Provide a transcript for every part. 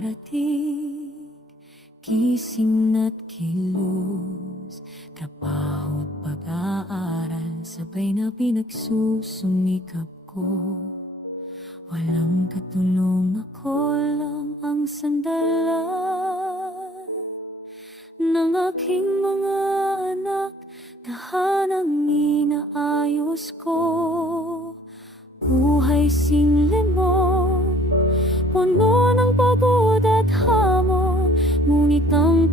daig Gising at kilos Trabaho at pag-aaral Sabay na pinagsusumikap ko. Walang katulong ako lang ang sandalan Ng aking mga anak Tahanang inaayos ko. Buhay sing lemon Puno ng pagod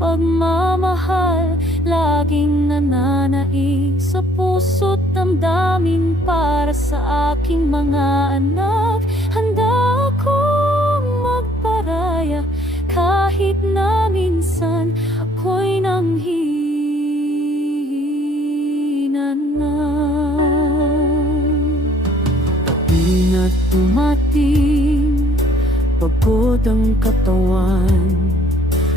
pagmamahal Laging nananaig Sa puso't damdamin Para sa aking mga anak. Handa akong magparaya Kahit na minsan Ako'y nanghihina na. Na tumating Pagod ang katawan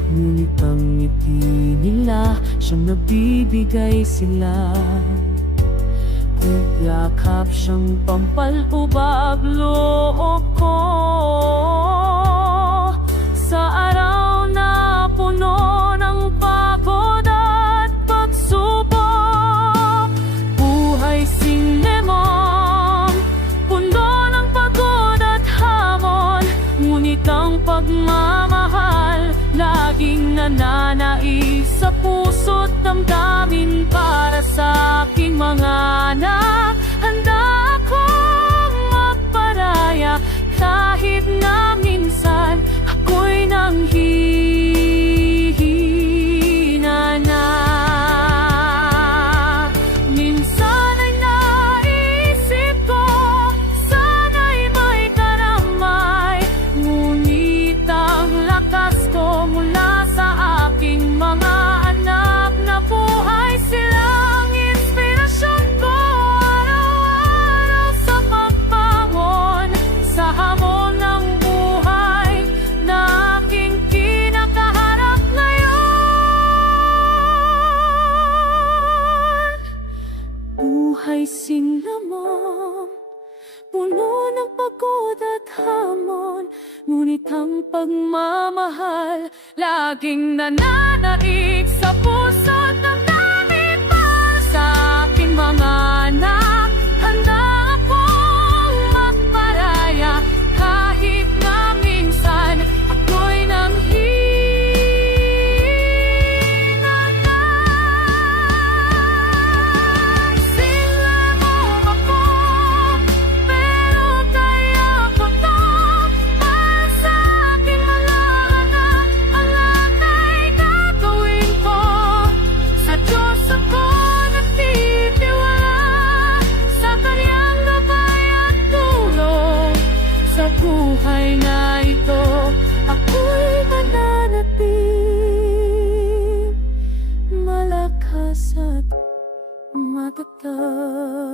Ngunit ang ngiti nila Siyang nabibigay sila. Kuyakap siyang pampalubag loob ko. Sa araw na puno ng pagod at pagsubok Buhay sing lemon. Puno ng pagod at hamon Ngunit ang pagmamahal Laging nananais sa puso't damdamin Para buhay sinamang Puno ng pagod at hamon. Ngunit ang pagmamahal Laging nananaig sa puso buhay na ito Ako'y mananatig Malakas at matatag